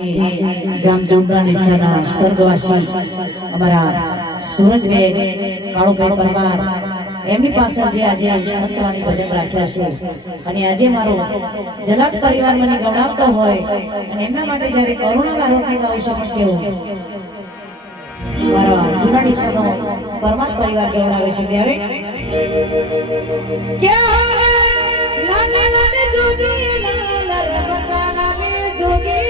ગામ જમણા નિશાના સ્વર્ગવાસી અમારા સુરજબેન કાળુભાઈ પરમાર એમની પાસે જે આજે ભજન રાખ્યા છે. અને આજે મારો જલાટ પરિવાર મને ગવડાવતો હોય અને એમના માટે જ્યારે કરુણા વારોને ગાવું છે મારા પરમાર પરિવાર ગવડાવે છે. ત્યારે લાલે લાલે જોગી લાલે જોગી